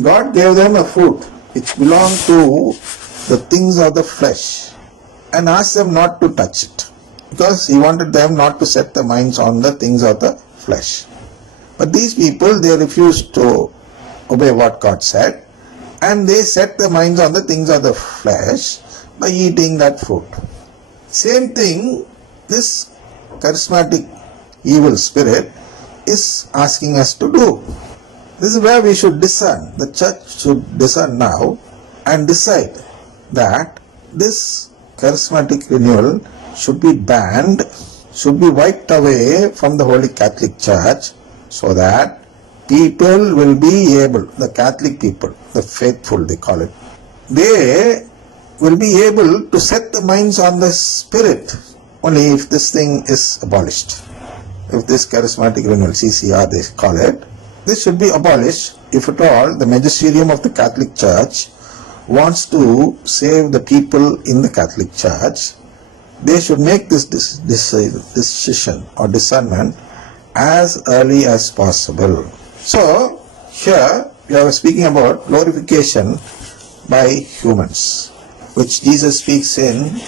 God gave them a food which belonged to the things of the flesh and asked them not to touch it, because He wanted them not to set their minds on the things of the flesh. But these people, they refused to obey what God said, and they set their minds on the things of the flesh by eating that food. Same thing, this charismatic evil spirit is asking us to do. This is where we should discern. The church should discern now and decide that this charismatic renewal should be banned, should be wiped away from the Holy Catholic Church, so that people will be able, the Catholic people, the faithful they call it, they will be able to set the minds on the Spirit only if this thing is abolished. If this charismatic renewal, CCR they call it, this should be abolished if at all the magisterium of the Catholic Church wants to save the people in the Catholic Church. They should make this decision or discernment as early as possible. So, here we are speaking about glorification by humans, which Jesus speaks in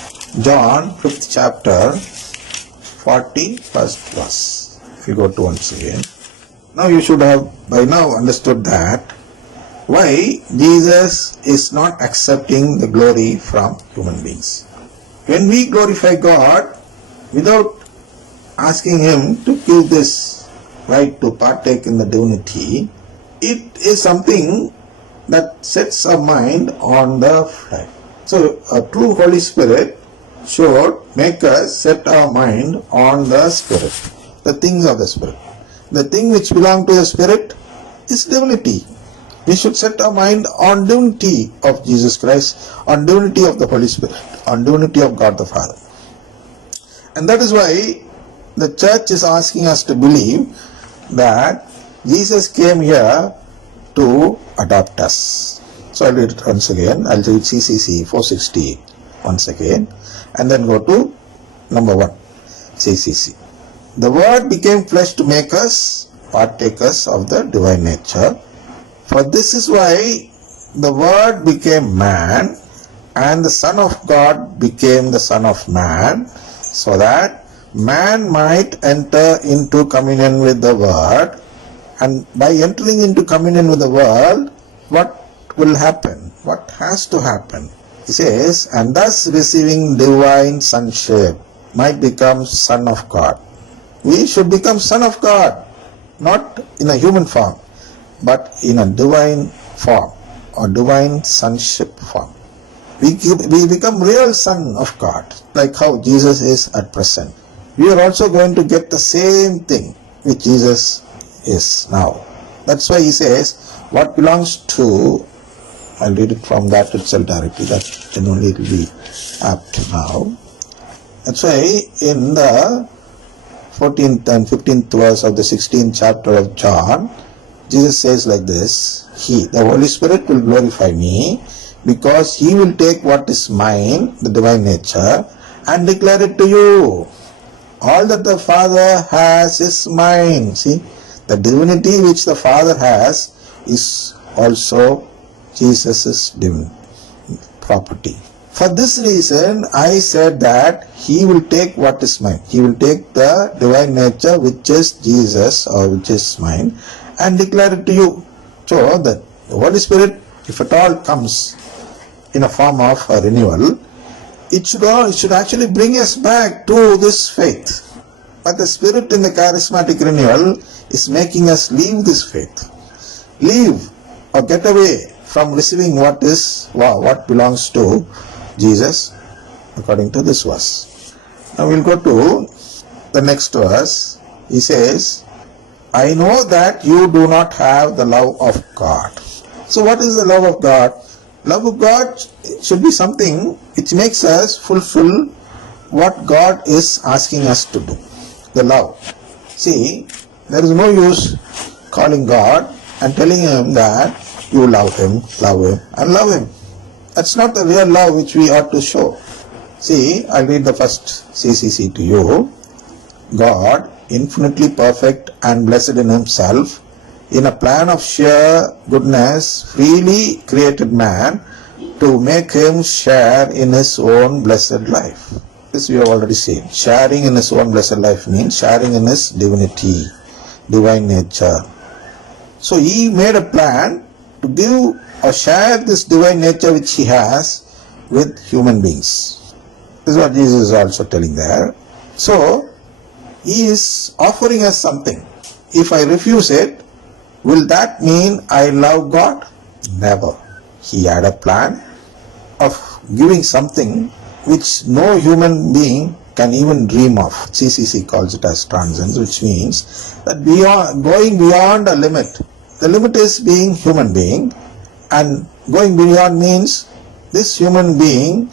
John 5th chapter 41st verse. If you go to once again. Now you should have by now understood that why Jesus is not accepting the glory from human beings. When we glorify God without asking Him to give this right to partake in the divinity, it is something that sets our mind on the flesh. So a true Holy Spirit should make us set our mind on the Spirit, the things of the Spirit. The thing which belongs to the Spirit is divinity. We should set our mind on divinity of Jesus Christ, on divinity of the Holy Spirit, on divinity of God the Father. And that is why the church is asking us to believe that Jesus came here to adopt us. So I'll read it once again. I'll read CCC 460 once again, and then go to number 1, CCC. The Word became flesh to make us partakers of the divine nature. For this is why the Word became man, and the Son of God became the Son of Man, so that man might enter into communion with the Word. And by entering into communion with the world, what will happen? What has to happen? He says, and thus receiving divine sonship might become Son of God. We should become Son of God, not in a human form, but in a divine form or divine sonship form. We become real Son of God, like how Jesus is at present. We are also going to get the same thing which Jesus is now. That's why he says, what belongs to, I'll read it from that itself directly, that then only it will be apt now. That's why in the 14th and 15th verse of the 16th chapter of John, Jesus says like this, He, the Holy Spirit, will glorify me, because He will take what is mine, the divine nature, and declare it to you. All that the Father has is mine. See, the divinity which the Father has is also Jesus' divine property. For this reason, I said that He will take what is mine. He will take the divine nature which is Jesus or which is mine and declare it to you. So the Holy Spirit, if at all comes in a form of a renewal, it should actually bring us back to this faith. But the Spirit in the charismatic renewal is making us leave this faith. Leave or get away from receiving what belongs to Jesus according to this verse. Now we'll go to the next verse. He says, I know that you do not have the love of God. So what is the love of God? Love of God should be something which makes us fulfill what God is asking us to do. The love. See, there is no use calling God and telling Him that you love Him, and love Him. That's not the real love which we ought to show. See, I'll read the first CCC to you. God, infinitely perfect and blessed in Himself, in a plan of sheer goodness, freely created man to make him share in his own blessed life. This we have already seen. Sharing in his own blessed life means sharing in his divinity, divine nature. So he made a plan to give or share this divine nature which he has with human beings. This is what Jesus is also telling there. So he is offering us something. If I refuse it, will that mean I love God? Never. He had a plan of giving something which no human being can even dream of. CCC calls it as transcendence, which means that going beyond a limit. The limit is being human being, and going beyond means this human being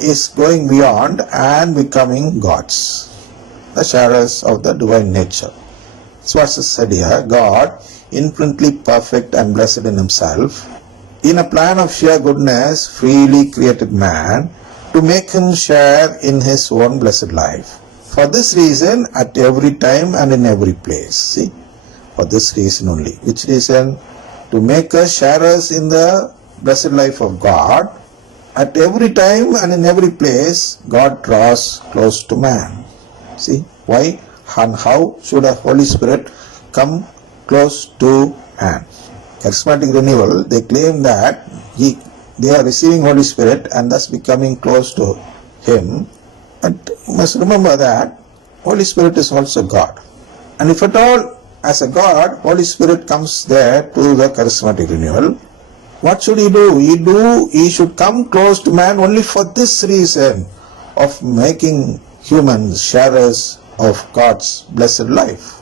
is going beyond and becoming gods, the sharers of the divine nature. So as I said here, God, infinitely perfect and blessed in himself, in a plan of sheer goodness, freely created man to make him share in his own blessed life. For this reason, at every time and in every place. See, for this reason only. Which reason? To make us sharers in the blessed life of God. At every time and in every place, God draws close to man. See, why and how should a Holy Spirit come close to man? Charismatic renewal, they claim that they are receiving Holy Spirit and thus becoming close to him. But you must remember that Holy Spirit is also God. And if at all, as a God, Holy Spirit comes there to the charismatic renewal, what should he do? He should come close to man only for this reason of making humans sharers of God's blessed life.